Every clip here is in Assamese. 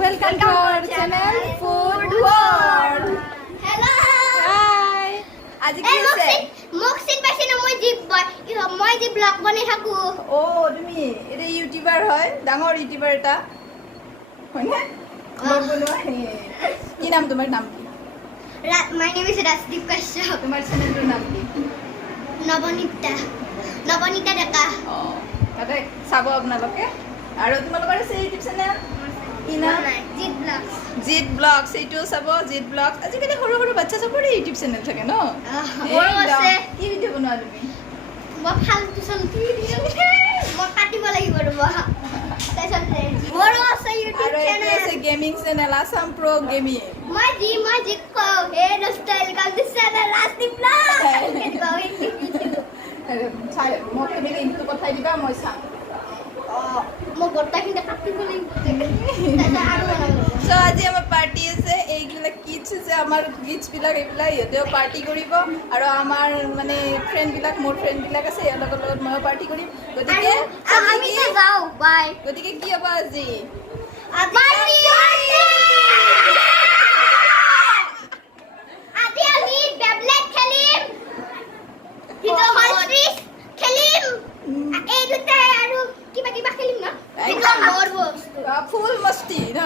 Welcome to our channel Food World. Hello. Hi. আজি কি আছে? মোক চিন পাইছে না মই যে ব্লগ বনাই থাকো। ও তুমি এটা ইউটিউবার হয়, ডাঙৰ ইউটিউবাৰ এটা। হয়নে? ব্লগ বনোৱা। কি নাম তোমাৰ নাম কি? My name is Rasdeep Kashyap. তোমাৰ চেনেলটোৰ নাম কি? নবনীতা ডেকা। তাতে চাব আপোনালোকে। আৰু তোমালোকৰ আছে ইউটিউব চেনেল? কি নাম? জিত ব্লগছ এইটো চাব জিত ব্লগছ। আজিকালি সৰু সৰু বাচ্চা চবৰে ইউটিউব চেনেল থাকে ন? মোৰো আছে। কি ভিডিঅ' বনোৱা তুমি? মই ফালতু চলতু ভিডিঅ' মই কাটিব লাগিব ৰ'ব। মোৰো আছে ইউটিউব আৰু এইটো চেনেল। আছে গেমিং চেনেল আসাম প্ৰ গেমিং। মই যি কওঁ এই ষ্টাইল কাম দিছ চেনেল Rasdeep ব্লগ। আৰু চাই মোক তুমি লিংকটো পঠাই দিবা মই চাম। মই গোটেইখিনি কাটিব লাগিব। So আজি আমাৰ পাৰ্টি আছে এইবিলাক কিডছ আছে আমাৰ কিডছবিলাক এইবিলাক ইহঁতেও পাৰ্টি কৰিব আৰু আমাৰ মানে ফ্ৰেণ্ডবিলাক মোৰ ফ্ৰেণ্ডবিলাক আছে সিহঁতৰ লগত ময়ো পাৰ্টি কৰিম গতিকে আমি তো যাও বাই গতিকে কি হ'ব আজি পাৰ্টি আজি আমি বেবলেট খেলিম কিটো হলফ্ৰিজ খেলিম এই দুটা আৰু কিবা খেলিম না এটা মোৰ বস্তু ফুল মস্তি ন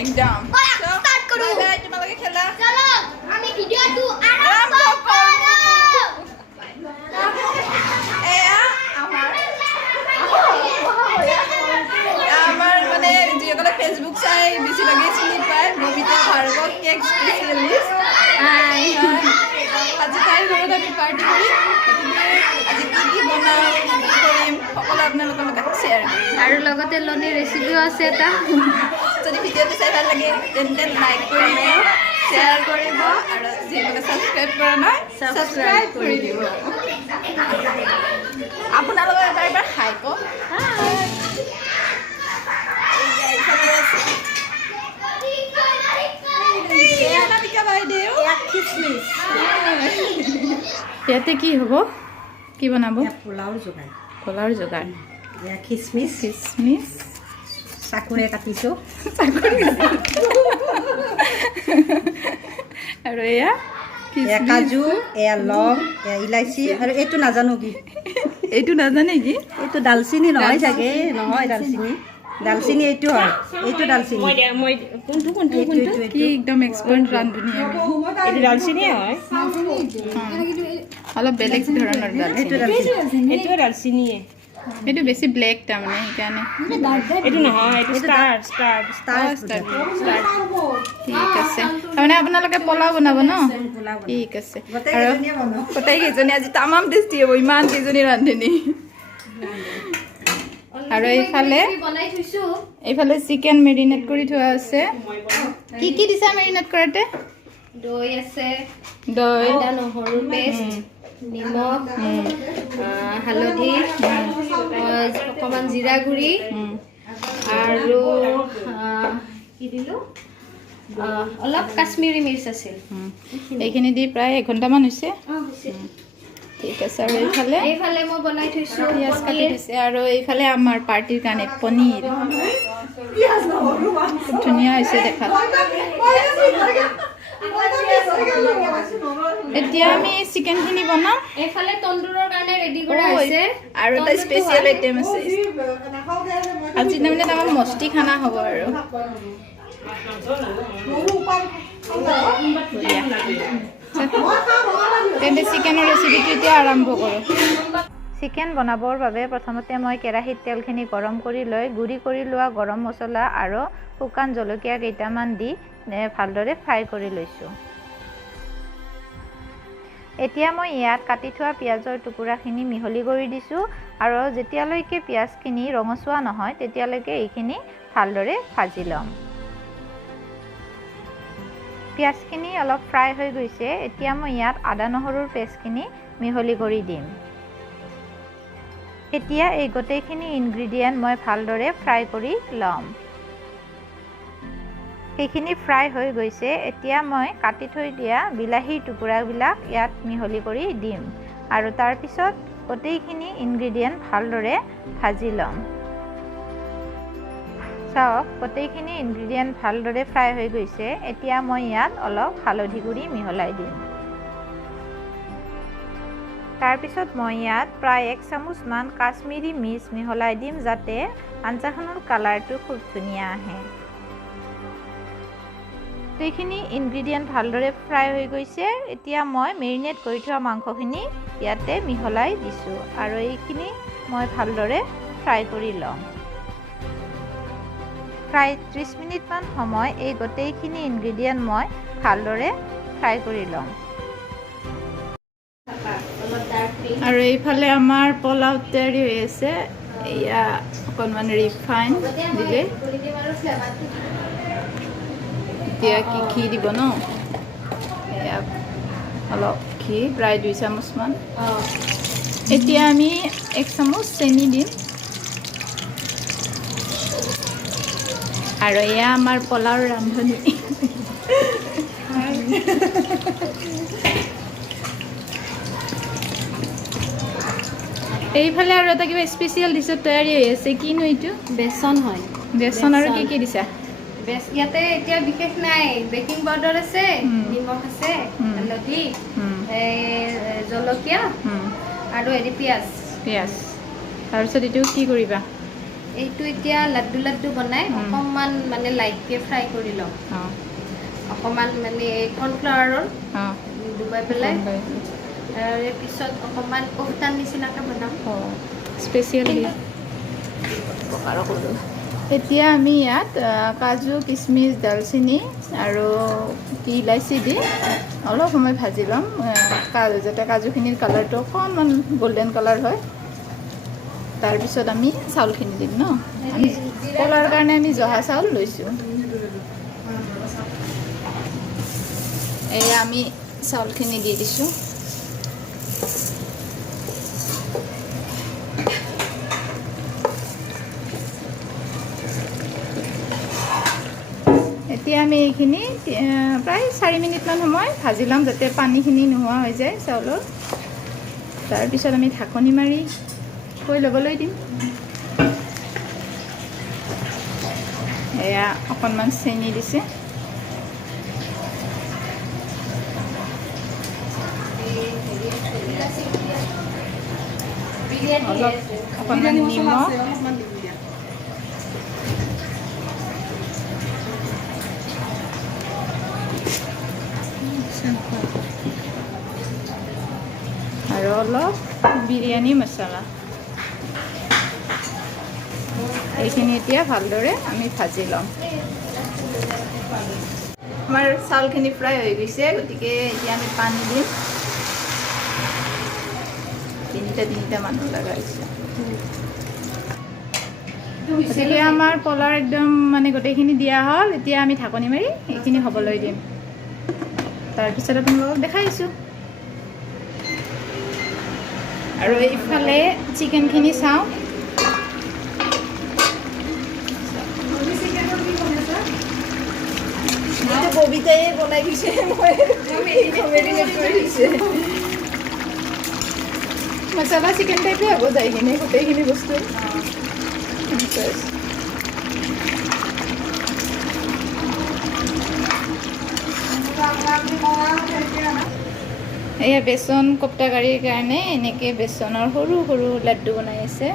একদম স্টাৰ্ট কৰো বাই তোমালোকে খেলা চলো আমি ভিডিওটো আৰম্ভ কৰব এয়া আমাৰ মানে যিসকলে ফেচবুক চাই বেছিভাগে চিনি পায় ববিতা ভাৰ্গৱ কেক স্পেচিয়েলিষ্ট আজি তাইৰ ঘৰত আমি পাৰ্টি কৰিম আজি কি বনাওঁ কৰিম সকলো আপোনালোকৰ লগত শ্বেয়াৰ কৰিম আৰু লগতে লনি ৰেচিপিও আছে এটা যদি ভিডিঅ'টো চাই ভাল লাগে তেন্তে লাইক কৰিব শ্বেয়াৰ কৰিব আৰু যিসকলে ছাবস্ক্ৰাইব কৰা নাই ছাবস্ক্ৰাইব কৰি দিব আপোনালোকে এবাৰ খাই কওক ইয়াতে কি হ'ব কি বনাব পোলাওৰ যোগাৰ খিচমিচ চাকুৰে কাটিছোঁ আৰু এয়া কাজু এয়া লং এয়া ইলাচি আৰু এইটো নাজানো কি এইটো নাজানে কি এইটো ডালচিনি নহয় চাগে নহয় ডালচিনি এইটো হয় এইটো ডালচিনি কি একদম এক্সপাৰ্ট ৰান্ধনি এইটো ডালচিনি হয় অলপ বেলেগ ধৰণৰ এইটো ডালচিনি ডালচিনি এইটো ডালচিনিয়ে এইটো বেছি ব্লেক তাৰমানে সেইকাৰণে এইটো নহয় এইটো ষ্টাৰ ঠিক আছে তাৰমানে আপোনালোকে পোলাও বনাব ন ঠিক আছে আৰু গোটেইকেইজনী আজি তামাম টেষ্টি হ'ব ইমান কেইজনী ৰান্ধনি আৰু এইফালে চিকেন মেৰিনেট কৰি থোৱা আছে কি দিছা মেৰিনেট কৰাতে দৈ আছে দৈ আদা নহৰু পেষ্ট নিমখ হালধি অকণমান জিৰা গুড়ি আৰু কি দিলোঁ অলপ কাশ্মীৰী মিৰ্চ আছিল এইখিনি দি প্ৰায় এঘণ্টামান হৈছে ঠিক আছে আৰু এইফালে মই বনাই থৈছোঁ পিঁয়াজ কাটি দিছে আৰু এইফালে আমাৰ পাৰ্টিৰ কাৰণে পনীৰ খুব ধুনীয়া হৈছে দেখাত এতিয়া আমি চিকেনখিনি বনাম এইফালে তন্দুৰৰ কাৰণে ৰেডি কৰা হৈছে আৰু এটা স্পেচিয়েল আইটেম আছে আজি তাৰমানে আমাৰ মস্তি খানা হ'ব আৰু তেন্তে চিকেনৰ ৰেচিপিটো এতিয়া আৰম্ভ কৰোঁ চিকেন বনাবৰ বাবে প্ৰথমতে মই কেৰাহীত তেলখিনি গৰম কৰি লৈ গুড়ি কৰি লোৱা গৰম মছলা আৰু শুকান জলকীয়া কেইটামান দি ভালদৰে ফ্ৰাই কৰি লৈছোঁ এতিয়া মই ইয়াত কাটি থোৱা পিঁয়াজৰ টুকুৰাখিনি মিহলি কৰি দিছোঁ আৰু যেতিয়ালৈকে পিঁয়াজখিনি ৰঙচুৱা নহয় তেতিয়ালৈকে এইখিনি ভালদৰে ভাজি ল'ম পিঁয়াজখিনি অলপ ফ্ৰাই হৈ গৈছে এতিয়া মই ইয়াত আদা নহৰুৰ পেষ্টখিনি মিহলি কৰি দিম এতিয়া এই গোটেইখিনি ইনগ্ৰেডিয়েণ্ট মই ভালদৰে ফ্ৰাই কৰি ল'ম এইখিনি ফ্ৰাই হৈ গৈছে এতিয়া মই কাটি থৈ দিয়া বিলাহীৰ টুকুৰাবিলাক ইয়াত মিহলি কৰি দিম আৰু তাৰ পিছত গোটেইখিনি ইনগ্ৰেডিয়েণ্ট ভালদৰে ভাজি ল'ম চাওক গোটেইখিনি ইনগ্ৰিডিয়েণ্ট ভালদৰে ফ্ৰাই হৈ গৈছে। এতিয়া মই ইয়াত অলপ হালধি গুড়ি মিহলাই দিম। তাৰপিছত মই ইয়াত প্ৰায় 1 চামুচমান কাশ্মীৰী মিৰ্চ মিহলাই দিম যাতে আঞ্জাখনৰ কালাৰটো খুব ধুনীয়া আহে। গোটেইখিনি ইনগ্ৰিডিয়েণ্ট ভালদৰে ফ্ৰাই হৈ গৈছে। এতিয়া মই মেৰিনেট কৰি থোৱা মাংসখিনি ইয়াতে মিহলাই দিছোঁ আৰু এইখিনি মই ভালদৰে ফ্ৰাই কৰি ল'ম। প্ৰায় 30 মিনিটমান সময় এই গোটেইখিনি ইনগ্ৰিডিয়েণ্ট মই ভালদৰে ফ্ৰাই কৰি ল'ম। আৰু এইফালে আমাৰ পোলাও তৈয়াৰী হৈ আছে। এয়া অকণমান ৰিফাইন দিলে। এতিয়া কি দিব ন? এয়া অলপ ঘি প্ৰায় 2 চামুচমান। এতিয়া আমি 1 চামুচ চেনি দিম আৰু এয়া আমাৰ পোলাওৰ ৰান্ধনি। এইফালে আৰু এটা কিবা স্পেচিয়েল ডিছত তৈয়াৰী হৈ আছে। কিনো এইটো? বেচন হয়। বেচন আৰু কি দিছা? ইয়াতে এতিয়া বিশেষ নাই। বেকিং পাউডাৰ আছে, নিমখ আছে, হালধি, জলকীয়া আৰু পিঁয়াজ। তাৰপিছত এইটো কি কৰিবা? এইটো এতিয়া লাড্ডু বনাই অকণমান মানে লাইটকৈ ফ্ৰাই কৰি ল'ম। অকণমান মানে কৰ্ণফ্লাৱাৰৰ ডুবাই পেলাই তাৰে পিছত অকণমান কোফতাৰ নিচিনাকৈ বনাম। স্পেচিয়েল এতিয়া আমি ইয়াত কাজু, কিচমিচ, দালচেনি আৰু ইলাচি দি অলপ সময় ভাজি ল'ম যাতে কাজুখিনিৰ কালাৰটো অকণমান গল্ডেন কালাৰ হয়। তাৰপিছত আমি চাউলখিনি দিম ন। আমি পোলাওৰ কাৰণে আমি জহা চাউল লৈছোঁ। এয়া আমি চাউলখিনি দি দিছোঁ। এতিয়া আমি এইখিনি প্ৰায় 4 মিনিটমান সময় ভাজি ল'ম যাতে পানীখিনি নোহোৱা হৈ যায় চাউলৰ। তাৰপিছত আমি ঢাকনি মাৰি থৈ ল'বলৈ দিম। এয়া অকণমান চেনি দিছে। অলপ অকণমান নিমখ, আৰু অলপ বিৰিয়ানী মছলা। এইখিনি এতিয়া ভালদৰে আমি ভাজি ল'ম। আমাৰ চাউলখিনি ফ্ৰাই হৈ গৈছে, গতিকে এতিয়া আমি পানী দিম। 3টা মানুহ লগা হৈছে। গতিকে আমাৰ পোলাও একদম মানে গোটেইখিনি দিয়া হ'ল। এতিয়া আমি ঢাকনি মাৰি এইখিনি হ'বলৈ দিম। তাৰপিছত আপোনালোকক দেখাইছোঁ। আৰু এইফালে চিকেনখিনি চাওঁ। কবিতাই বনাই দিছে, মছলা চিকেন টাইপে হ'ব যায় কিনে গোটেইখিনি বস্তু। এয়া বেচন কোপ্তা কাৰীৰ কাৰণে এনেকৈ বেচনৰ সৰু সৰু লাড্ডু বনাই আছে।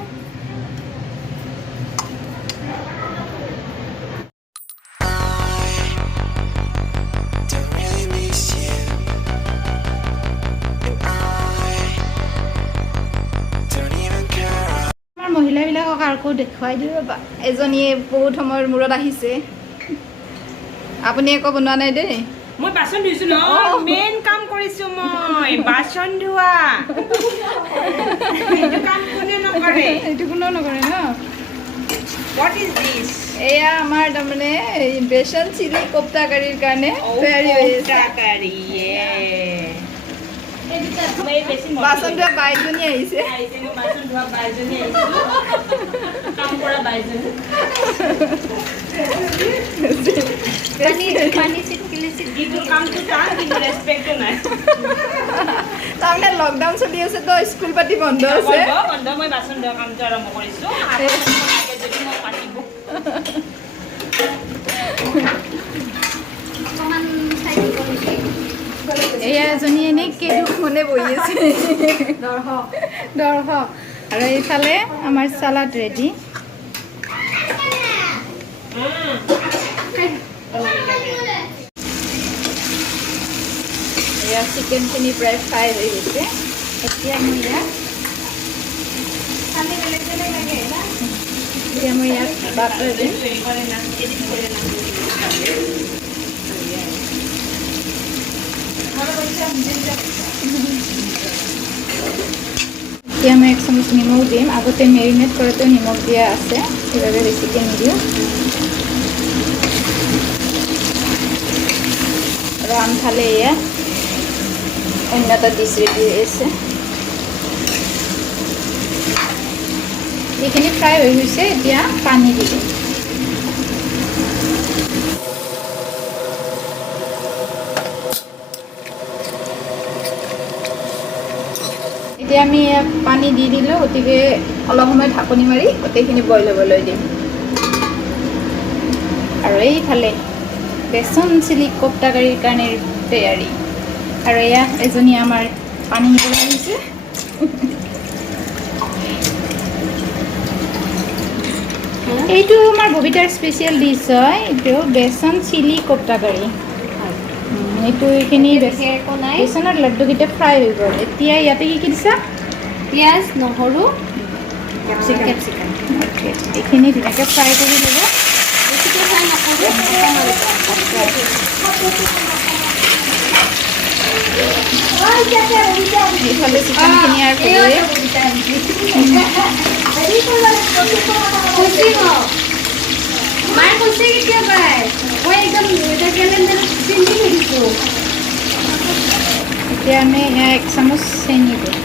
আমাৰ মহিলাবিলাকক আকৌ দেখুৱাই দিওঁ ৰ'বা। এজনীয়ে বহুত সময়ৰ মূৰত আহিছে। আপুনি একো বনোৱা নাই দেই? মই বাচন ধুইছো ন, মেইন কাম কৰিছো মই বাচন ধোৱা। এইটো কাম কোনে নকৰে? এইটো কোনেও নকৰে ন। What is this? এয়া আমাৰ তাৰমানে বেচন চিলি কোপ্তা কাৰীৰ কাৰণে তৈয়াৰী হৈ আছে। বাচন ধোৱা বাইজনী আহিছে। বাচন ধোৱা বাইজনী আহিছে, কাম কৰা বাইজনী। পানী চিটকিলে যিটো কামটো টান কিন্তু ৰেচপেক্টটো নাই। তাৰমানে লকডাউন চলি আছে তো, স্কুল পাতি বন্ধ আছে। বন্ধ, মই বাচন ধোৱা কামটো আৰম্ভ কৰিছোঁ। যদি মই পাতিব এয়া এজনী এনেই কেইদুখ মনে বহি আছে দৰ্শক আৰু এইফালে আমাৰ চালাড ৰেডি এয়া চিকেনখিনি প্ৰায় ফ্ৰাই হৈ গৈছে এতিয়া মই ইয়াত বাটাৰ দিম এতিয়া মই 1 চামুচ নিমখ দিম আগতে মেৰিনেট কৰোঁতেও নিমখ দিয়া আছে সেইবাবে বেছিকৈ নিদিওঁ আৰু আনফালে এয়া অন্য এটা ডিছ ৰেডি হৈ আছে এইখিনি ফ্ৰাই হৈ গৈছে এতিয়া পানী দি দিম এতিয়া আমি পানী দি দিলোঁ গতিকে অলপ সময় ঢাকনি মাৰি গোটেইখিনি বইল হ'বলৈ দিম আৰু এইফালে বেচন চিলি কোপ্তা কাৰীৰ কাৰণে তৈয়াৰী আৰু এয়া এজনী আমাৰ পানী নিবলৈ আহিছে এইটো আমাৰ ববিতাৰ স্পেচিয়েল ডিছ হয় এইটো বেচন চিলি কোপ্তা কাৰী এইটো এইখিনি বেচনৰ লাড্ডুকেইটা ফ্ৰাই হৈ গ'ল এতিয়া ইয়াতে কি দিছা পিঁয়াজ নহৰু কেপচিকাম এইখিনি ধুনীয়াকৈ ফ্ৰাই কৰি ল'ব বেছিকৈ ফ্ৰাই নকৰোঁ এইফালে চিকেনখিনি আৰু কৰোঁৱে মায়ে কৈছে কেতিয়াবাই মই একদম এটা কেলেণ্ডাৰত চিনি নিদিছোঁ এতিয়া আমি 1 চামুচ চেনি দিম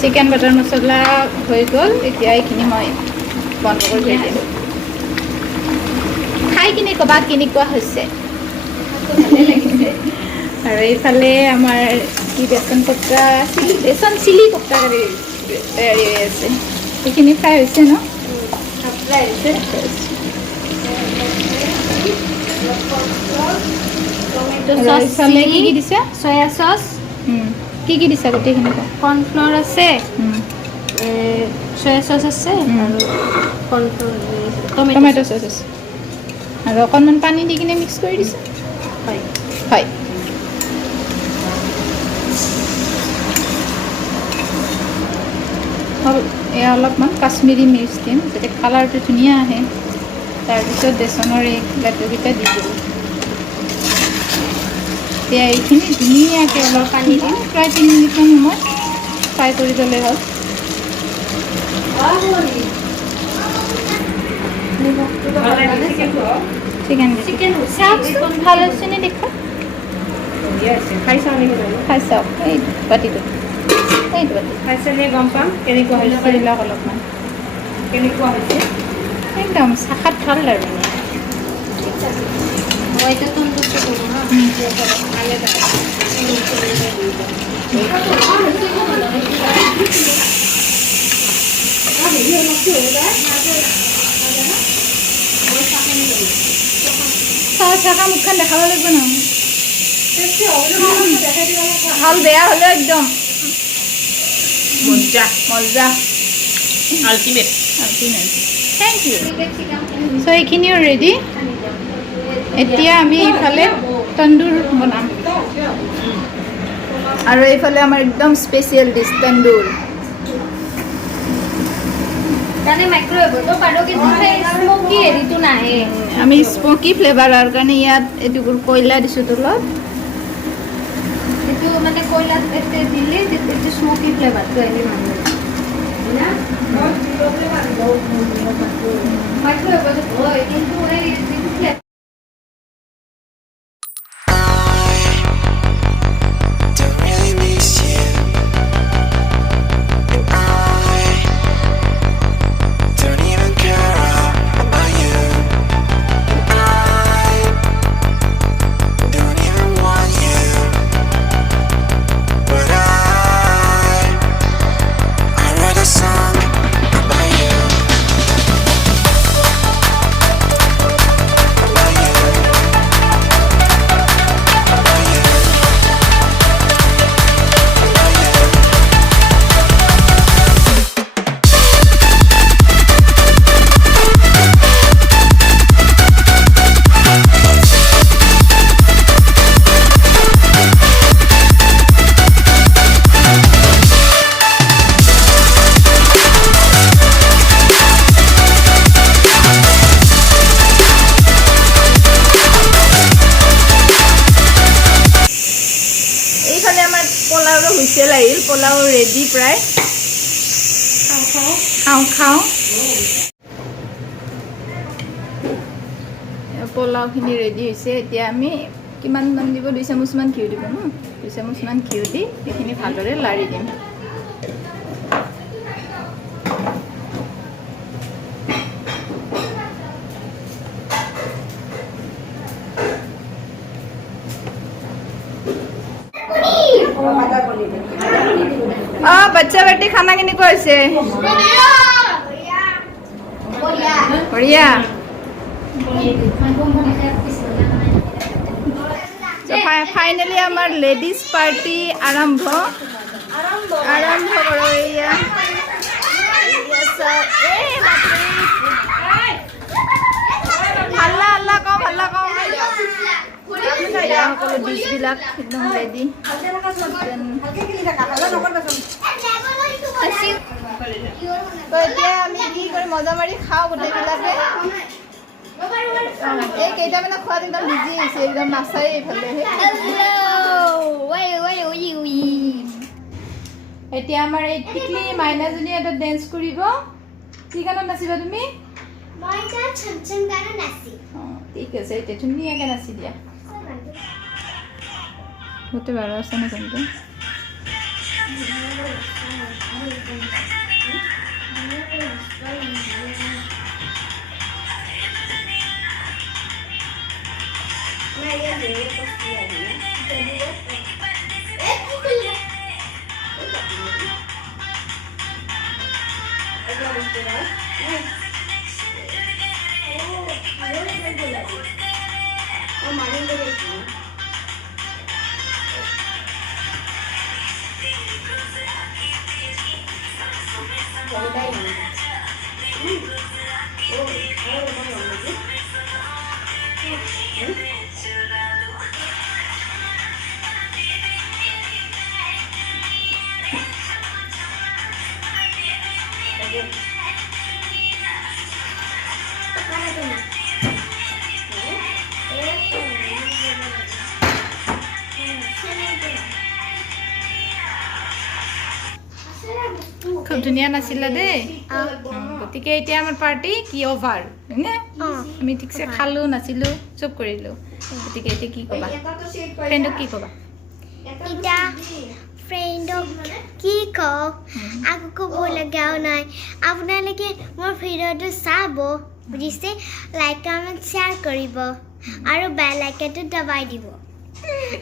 চিকেন বাটাৰ মছলা হৈ গ'ল এতিয়া এইখিনি মই বন্ধ কৰি থৈ দিম খাই কিনি ক'বা কেনেকুৱা হৈছে আৰু এইফালে আমাৰ কি বেচন চিলি কোপ্তা কাৰী তৈয়াৰী হৈ আছে এইখিনি ফ্ৰাই হৈছে ন এইফালে কি কি দিছা চয়া চচ কি কি দিছা গোটেইখিনি কৰ্ণফ্ল'ৰ আছে চয়া চচ আছে আৰু কৰ্ণফ্ল'ৰ টমেটো চচ আছে আৰু অকণমান পানী দি কিনে মিক্স কৰি দিছা হয় হয় এয়া অলপমান কাশ্মীৰী মিৰ্চ দিম যাতে কালাৰটো ধুনীয়া আহে তাৰপিছত বেচনৰ এই লাড্ডুকেইটা দি দিলোঁ এতিয়া এইখিনি ধুনীয়াকৈ অলপ পানী দিম প্ৰায় 3 মিনিটমান সময় ফ্ৰাই কৰি ল'লে হ'ল চিকেন চাওকচোন ভাল হৈছে নে দেখা খাই চাওক এই বাতিটো এইটো বাতি খাইছেনে গম পাম কেনেকুৱা হৈছে সেইবিলাক অলপমান কেনেকুৱা হৈছে একদম চাখাত ভাল আৰু মই এতিয়া তন্দুৰটো কৰোঁ হা চাহ মুখখন দেখাব লাগিব ন ভাল বেয়া হ'লেও একদম মজা মজা আল্টিমেট থেংক ইউ চ' এইখিনিও ৰেডি এতিয়া আমি এইফালে তন্দুৰ বনাম আৰু এইফালে আমাৰ একদম স্পেচিয়েল ডিছ তন্দুৰ মানে মাইক্ৰৱেভতো পাৰোঁ কিন্তু সেই স্মকি হেৰিটো নাহে আমি স্মকি ফ্লেভাৰৰ কাৰণে ইয়াত এইটো কয়লা দিছোঁ তলত এইটো মানে কয়লাত এতে দিলে এইটো স্মকি ফ্লেভাৰটো আহি মানুহ মাইক্ৰৱেভত হয় কিন্তু এই যিটো ফ্লেভাৰ I পোলাওৰো হুইচেল আহিল পোলাও ৰেডি প্ৰায় খাওঁ পোলাওখিনি ৰেডি হৈছে এতিয়া আমি কিমানমান দিব 2 চামুচমান ঘিউ দিব ন 2 চামুচমান ঘিউ দি এইখিনি ভালদৰে লাৰি দিম बच्चा बेटी खाना केनेকুৱা হৈছে বঢ়িয়া ফাইনালি আমাৰ লেডিজ পাৰ্টি আৰম্ভ কৰোঁ এয়া হাল্লা কম সকলো ডিছবিলাক একদম ৰেডি এতিয়া আমি কি কৰি মজা মাৰি খাওঁ গোটেইবিলাকে এই কেইটামানে খোৱাত একদম বিজি হৈছে একদম নাচাই এইফালে এতিয়া আমাৰ এই টিকলি মাইনাজনী এটা ডেন্স কৰিব কি গানত নাচিবা তুমি ঠিক আছে এতিয়া ধুনীয়াকৈ নাচি দিয়া হতে পাৰো আছে না কিন্তু খুব ধুনীয়া নাচিলা দেই গতিকে এতিয়া আমাৰ পাৰ্টি কি অভাৰ হয়নে আমি ঠিকছে খালোঁ নাচিলোঁ চব কৰিলোঁ গতিকে এতিয়া কি ক'বা ফ্ৰেণ্ডক কি ক'বা এতিয়া ফ্ৰেণ্ডক কি কওঁ আকৌ ক'ব লগাও নাই আপোনালোকে মোৰ ভিডিঅ'টো চাব বুজিছে লাইক কমেণ্ট শ্বেয়াৰ কৰিব আৰু বেল আইকনটো দবাই দিব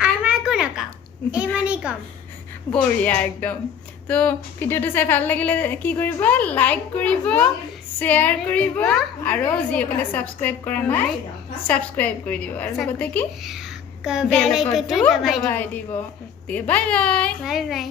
আৰু মই একো নকওঁ ইমানেই কম বঢ়িয়া একদম তো ভিডিঅ'টো চাই ভাল লাগিলে কি কৰিব লাইক কৰিব শ্বেয়াৰ কৰিব আৰু যিসকলে ছাবস্ক্ৰাইব কৰা নাই ছাবস্ক্ৰাইব কৰি দিব আৰু লগতে কি বেল আইকনটো দবাই দিব বাই বাই বাই বাই